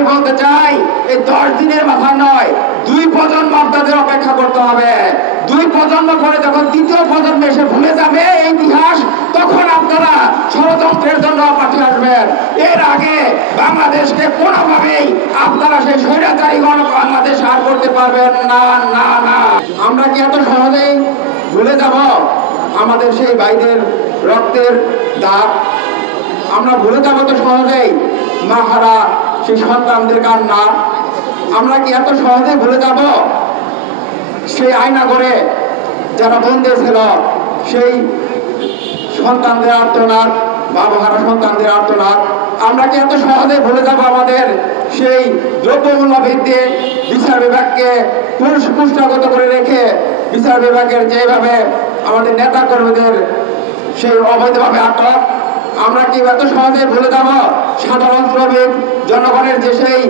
আমি বলতে চাই এই 10 দিনের মাথা নয়, 2 প্রজন্ম আপনাদের অপেক্ষা করতে হবে। 2 প্রজন্ম পরে যখন 3য় প্রজন্ম এসে ভুলে যাবে এই ইতিহাস, তখন আপনারা ষড়যন্ত্রের জন্য পাঠিয়ে আসবেন। এর আগে বাংলাদেশকে কোনোভাবেই আপনারা সেই স্বৈরাচারী বাংলাদেশ আর করতে পারবেন না, না, না। আমরা কি এত সহজেই ভুলে যাব আমাদের সেই ভাইদের রক্তের দাগ? আমরা ভুলে যাব তো সহজেই মাহারা সেই সন্তানদের কান্না? আমরা কি এত সহজে ভুলে যাব সেই আয়না করে যারা বন্দী ছিল সেই সন্তানদের আর্তনাদ, বাবাহারা সন্তানদের আর্তনাদ? আমরা কি এত সহজে ভুলে যাব আমাদের সেই দ্রব্যমূল্য বৃদ্ধি, বিচার বিভাগকে কুষ্ঠাগত করে রেখে বিচার বিভাগের যেভাবে আমাদের নেতা কর্মীদের সেই অবৈধভাবে আটক? আমরা কি এত সহজে ভুলে যাব সাধারণ শ্রমিক জনগণের যে সেই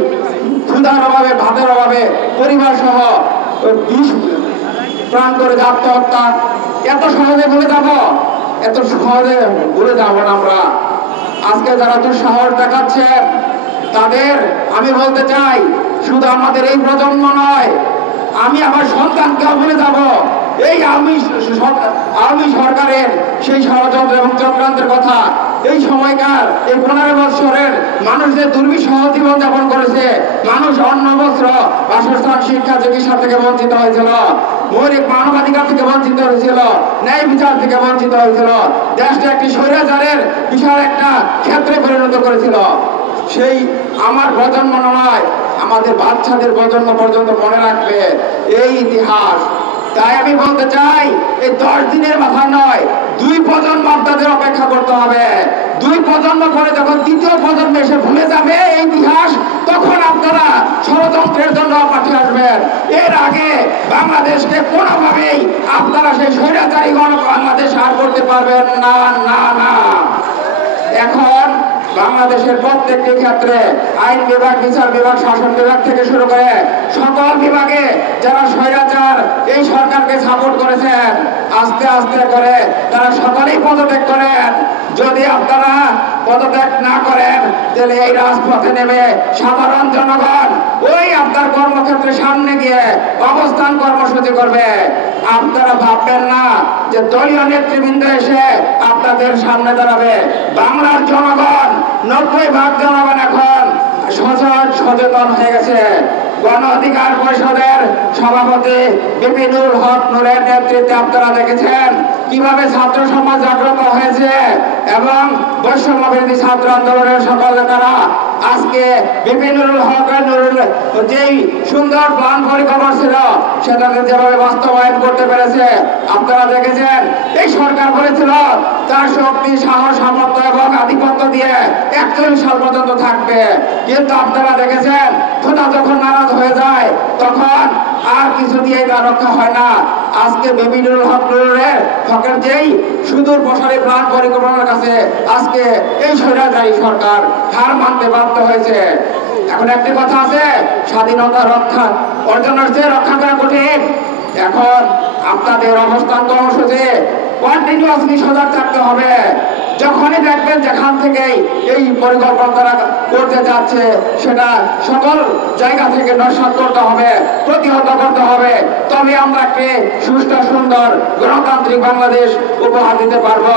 ক্ষুধার অভাবে, ভাতের অভাবে পরিবার সহ বিষ প্রাণ করে আত্মহত্যা? এত সহজে ভুলে যাব? এত সহজে ভুলে যাব না আমরা। আজকে যারা দুঃসাহস দেখাচ্ছে তাদের আমি বলতে চাই, শুধু আমাদের এই প্রজন্ম নয়, আমি আমার সন্তানকেও ভুলে যাব এই আওয়ামী সরকারের সেই ষড়যন্ত্র এবং চক্রান্তের কথা। এই সময়কার এই 15 বছরের মানুষ যে দুর্বিষহ জীবন যাপন করেছে, মানুষ অন্ন, বস্ত্র, বাসস্থান, শিক্ষা, চিকিৎসা থেকে বঞ্চিত হয়েছিল, মৌলিক মানবাধিকার থেকে বঞ্চিত হয়েছিল, ন্যায় বিচার থেকে বঞ্চিত হয়েছিল, দেশটা একটি স্বৈরাচারের বিশাল একটা ক্ষেত্রে পরিণত করেছিল। সেই আমার প্রজন্ম নয়, আমাদের বাচ্চাদের প্রজন্ম পর্যন্ত মনে রাখবে এই ইতিহাস। তাই আমি বলতে চাই এই 10 দিনের মাথা নয়, 2 প্রজন্ম আপনাদের অপেক্ষা করতে হবে। 2 প্রজন্ম পরে যখন 3য় প্রজন্ম এসে ভুলে যাবে এই ইতিহাস, তখন আপনারা ষড়যন্ত্রের জন্য পাঠিয়ে আসবেন। এর আগে বাংলাদেশকে কোনোভাবেই আপনারা সেই স্বৈরাচারী বাংলাদেশ আর করতে পারবেন না, না, না। এখন বাংলাদেশের প্রত্যেকটি ক্ষেত্রে আইন বিভাগ, বিচার বিভাগ, শাসন বিভাগ থেকে শুরু করে সকল বিভাগে যারা স্বৈরাচার এই সরকারকে সাপোর্ট করেছেন, আস্তে আস্তে করে তারা সকলেই পদত্যাগ করেন। যদি আপনারা পদত্যাগ না করেন তাহলে এই রাজপথে নেমে সাধারণ জনগণ ওই আপনার কর্মক্ষেত্রে সামনে গিয়ে অবস্থান কর্মসূচি করবে। আপনারা ভাববেন না যে দলীয় নেতৃবৃন্দ এসে আপনাদের সামনে দাঁড়াবে। বাংলার জনগণ 90% জনগণ এখন সচেতন হয়ে গেছে। গণ অধিকার পরিষদের সভাপতি বিপিনুল হক নূরের নেতৃত্বে আপনারা দেখেছেন কিভাবে ছাত্র সমাজ জাগ্রত হয়েছে এবং বৈষম্য বিরোধী ছাত্র আন্দোলনের সকল নেতারা আজকে বিপিনুল হক নূরের যেই সুন্দর প্ল্যান পরিকল্পনা ছিল সেটাকে যেভাবে বাস্তবায়ন করতে পেরেছে আপনারা দেখেছেন। এই সরকার বলেছিল তার শক্তি, সাহস, সামর্থ্য এবং আধিপত্য দিয়ে 41 সাল পর্যন্ত থাকবে, কিন্তু আপনারা দেখেছেন খোদা যখন নারাজ হয়ে যায় তখন আর কিছু দিয়ে তা রক্ষা হয় না। আজকে বিপিনুল হকের যেই সুদূর প্রসারী প্ল্যান পরিকল্পনার কাছে আজকে এই স্বৈরাচারী সরকার হার মানতে বাধ্য হয়েছে। এখন একটি কথা আছে, স্বাধীনতা রক্ষা অর্জনের চেয়ে রক্ষা করা কঠিন। এখন আপনাদের অবস্থান কর্মসূচি কন্টিনিউয়াসলি সজাগ থাকতে হবে। যখনই দেখবেন যেখান থেকেই এই পরিকল্পনা তারা করতে যাচ্ছে সেটা সকল জায়গা থেকে নস্যাৎ করতে হবে, প্রতিহত করতে হবে, তবে আমরা একটি সুস্থ, সুন্দর, গণতান্ত্রিক বাংলাদেশ উপহার দিতে পারবো।